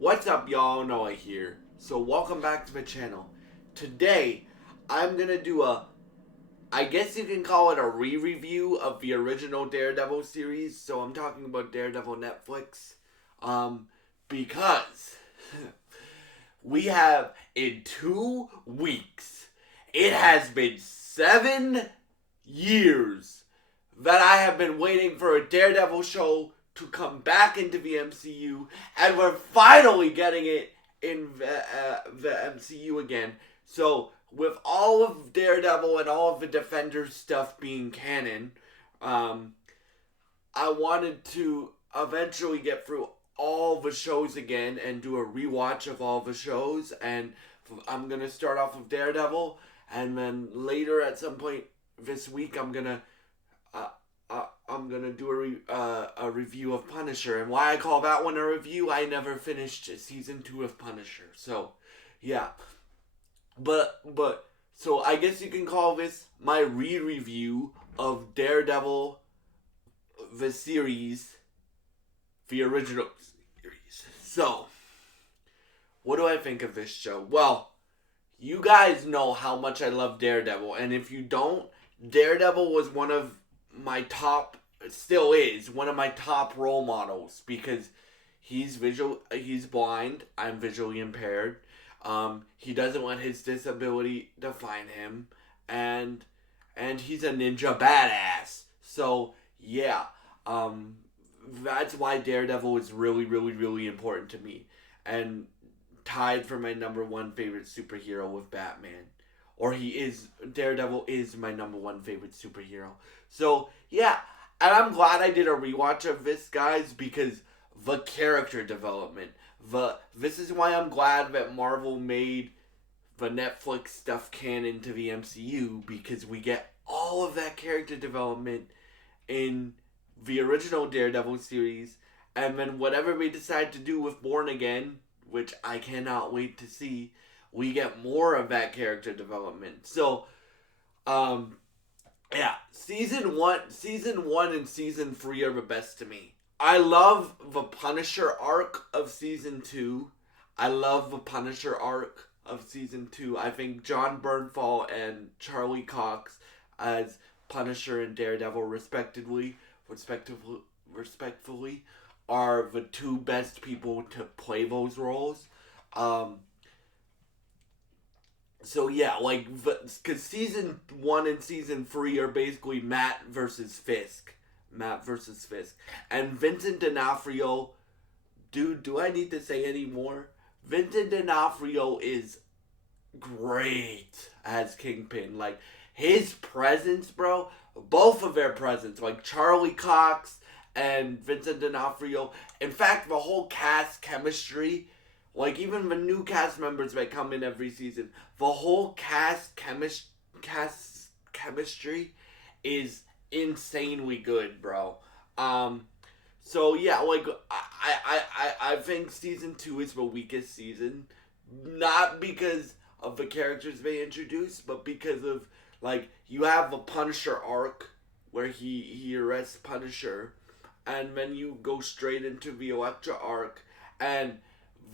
What's up, y'all? Noah here. So welcome back to the channel. Today, I'm gonna do I guess you can call it a re-review of the original Daredevil series. So I'm talking about Daredevil Netflix. Because we have in 2 weeks, it has been 7 years that I have been waiting for a Daredevil show to come back into the MCU, and we're finally getting it in the MCU again. So, with all of Daredevil and all of the Defenders stuff being canon, I wanted to eventually get through all the shows again and do a rewatch of all the shows. And I'm gonna start off with Daredevil, and then later at some point this week I'm gonna do a review of Punisher. And why I call that one a review, I never finished season 2 of Punisher. So, yeah. But so I guess you can call this my re-review of Daredevil, the series, the original series. So, what do I think of this show? Well, you guys know how much I love Daredevil, and if you don't, Daredevil was one of my top, still is one of my top role models, because he's blind, I'm visually impaired. He doesn't let his disability define him, and he's a ninja badass. So yeah, that's why Daredevil is really, really, really important to me, and tied for my number one favorite superhero with Batman. Or Daredevil is my number one favorite superhero. So, yeah. And I'm glad I did a rewatch of this, guys, because the character development. This is why I'm glad that Marvel made the Netflix stuff canon to the MCU, because we get all of that character development in the original Daredevil series, and then whatever we decide to do with Born Again, which I cannot wait to see, we get more of that character development. So, yeah, season one and season 3 are the best to me. I love the Punisher arc of season 2. I love the Punisher arc of season 2. I think John Bernthal and Charlie Cox as Punisher and Daredevil, respectively, are the two best people to play those roles. So yeah, because season 1 and season 3 are basically Matt versus Fisk. And Vincent D'Onofrio, dude, do I need to say any more? Vincent D'Onofrio is great as Kingpin. Like, his presence, bro, both of their presence, like Charlie Cox and Vincent D'Onofrio. In fact, the whole cast chemistry, like even the new cast members that come in every season, the whole cast chemistry is insanely good, bro. So yeah, like I think season 2 is the weakest season, not because of the characters they introduced, but because of, like, you have the Punisher arc where he arrests Punisher, and then you go straight into the Elektra arc, and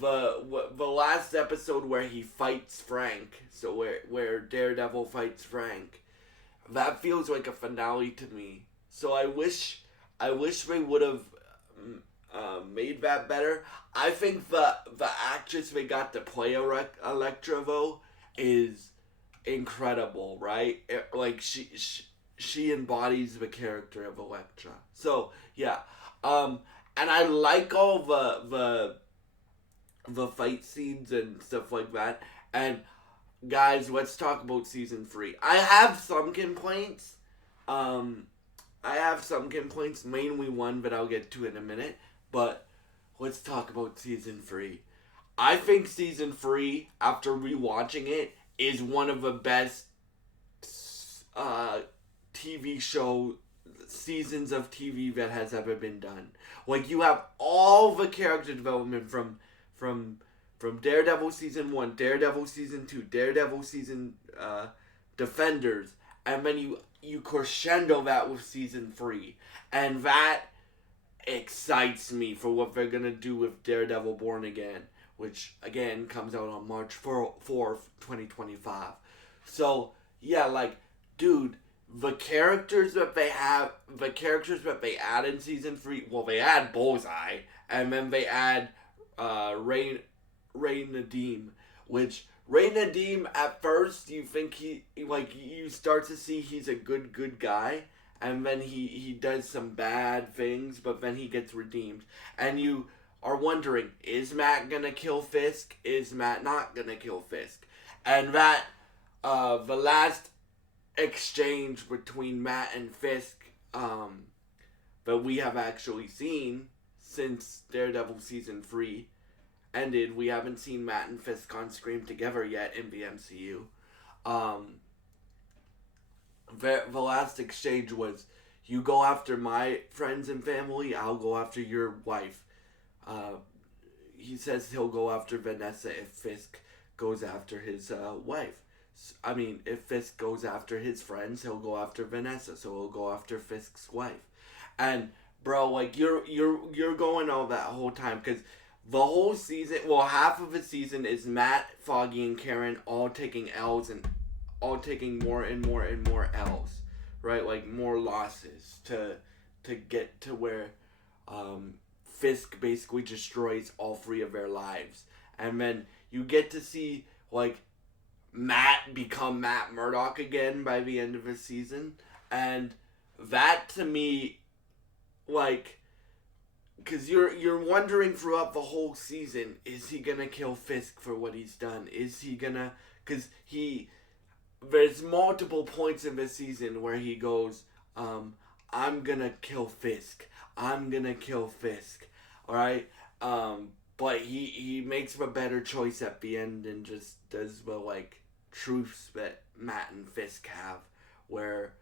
the last episode where he fights Frank, so where Daredevil fights Frank, that feels like a finale to me. So I wish they would have made that better. I think the actress they got to play Elektra, though, is incredible, right? Like, she embodies the character of Elektra. So yeah, and I like all the fight scenes and stuff like that. And guys, let's talk about season 3. I have some complaints. Mainly one that I'll get to in a minute. But let's talk about season 3. I think season 3, after rewatching it, is one of the best TV show seasons of TV that has ever been done. Like, you have all the character development from Daredevil season 1, Daredevil season 2, Daredevil season Defenders, and then you crescendo that with season 3, and that excites me for what they're gonna do with Daredevil Born Again, which again comes out on March 4th, 2025. So yeah, like, dude, the characters that they add in season 3, well, they add Bullseye, and then they add Ray Nadeem, which Ray Nadeem, at first you think you start to see he's a good guy, and then he does some bad things, but then he gets redeemed, and you are wondering, is Matt gonna kill Fisk? Is Matt not gonna kill Fisk? And that the last exchange between Matt and Fisk that we have actually seen since Daredevil season 3 ended. We haven't seen Matt and Fisk on screen together yet in the MCU. The last exchange was, you go after my friends and family, I'll go after your wife. He says he'll go after Vanessa if Fisk goes after his wife. I mean, if Fisk goes after his friends, he'll go after Vanessa, so he'll go after Fisk's wife. And bro, like, you're going all that whole time, because the whole season, well, half of the season is Matt, Foggy, and Karen all taking L's and all taking more and more and more L's, right? Like, more losses to get to where Fisk basically destroys all 3 of their lives. And then you get to see, like, Matt become Matt Murdock again by the end of the season. And that, to me, like, because you're wondering throughout the whole season, is he gonna kill Fisk for what he's done? Is he gonna, because there's multiple points in this season where he goes, I'm gonna kill Fisk, I'm gonna kill Fisk, alright? But he makes a better choice at the end and just does the, like, truths that Matt and Fisk have, where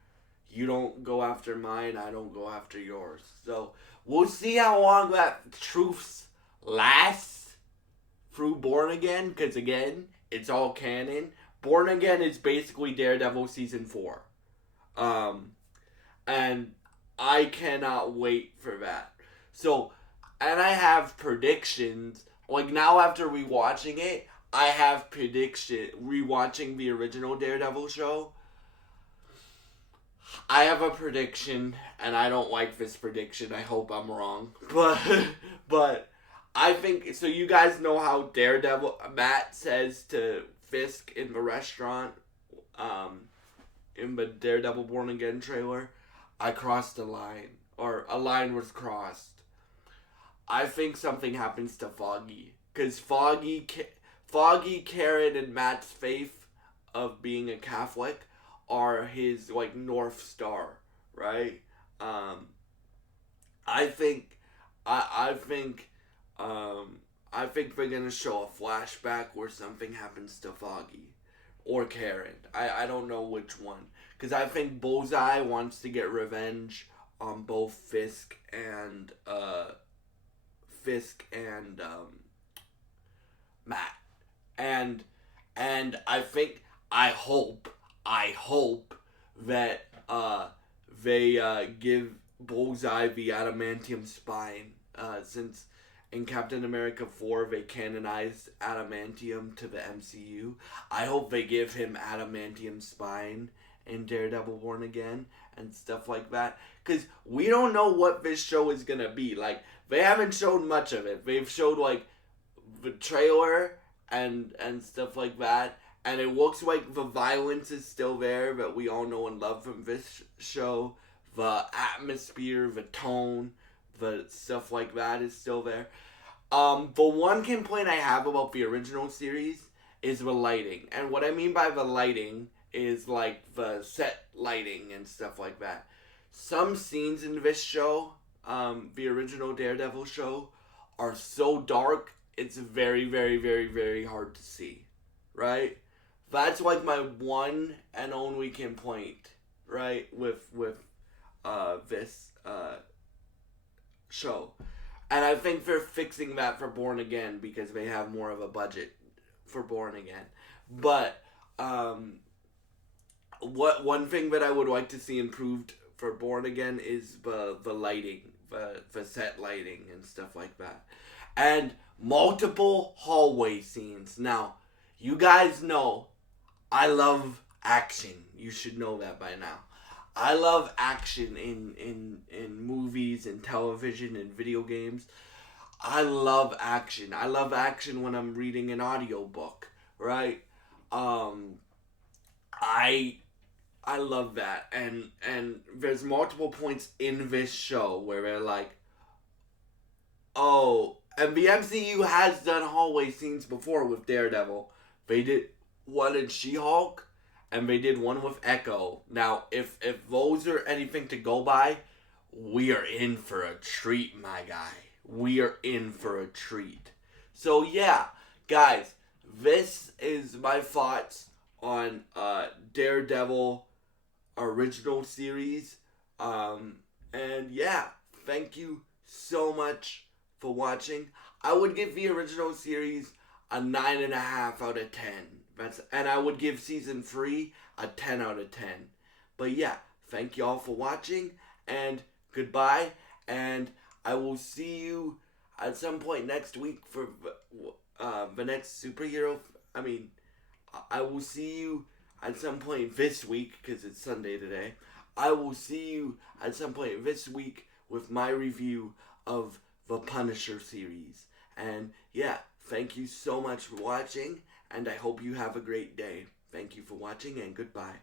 you don't go after mine, I don't go after yours. So we'll see how long that truths lasts through Born Again, because again, it's all canon. Born Again is basically Daredevil season 4. And I cannot wait for that. So, and I have predictions. Like, now after rewatching it, I have rewatching the original Daredevil show. I have a prediction, and I don't like this prediction. I hope I'm wrong. But I think, so you guys know how Matt says to Fisk in the restaurant, in the Daredevil Born Again trailer, I crossed a line, or a line was crossed. I think something happens to Foggy, because Foggy, Karen, and Matt's faith of being a Catholic are his, like, North Star, right? I think they're gonna show a flashback where something happens to Foggy or Karen. I don't know which one, because I think Bullseye wants to get revenge on both Fisk and Matt, and I hope that they give Bullseye the adamantium spine, since in Captain America 4 they canonized adamantium to the MCU. I hope they give him adamantium spine in Daredevil Born Again and stuff like that, because we don't know what this show is gonna be. Like, they haven't shown much of it. They've showed, like, the trailer and stuff like that, and it looks like the violence is still there that we all know and love from this show. The atmosphere, the tone, the stuff like that is still there. The one complaint I have about the original series is the lighting. And what I mean by the lighting is, like, the set lighting and stuff like that. Some scenes in this show, the original Daredevil show, are so dark, it's very, very, very, very hard to see, right? That's, like, my one and only complaint, right, with this show. And I think they're fixing that for Born Again because they have more of a budget for Born Again. But one thing that I would like to see improved for Born Again is the lighting. for set lighting and stuff like that. And multiple hallway scenes. Now, you guys know I love action. You should know that by now. I love action in movies and television and video games. I love action. I love action when I'm reading an audiobook, right? Um, I I love that. And there's multiple points in this show where they're like, oh, and the MCU has done hallway scenes before with Daredevil. They did one in She-Hulk, and they did one with Echo. Now, if those are anything to go by, we are in for a treat, my guy. We are in for a treat. So yeah, guys, this is my thoughts on Daredevil original series. And yeah, thank you so much for watching. I would give the original series a 9.5 out of 10. And I would give season 3 a 10 out of 10. But yeah, thank y'all for watching, and goodbye, and I will see you at some point next week for the next superhero. I will see you at some point this week, because it's Sunday today. I will see you at some point this week with my review of the Punisher series. And yeah, thank you so much for watching, and I hope you have a great day. Thank you for watching, and goodbye.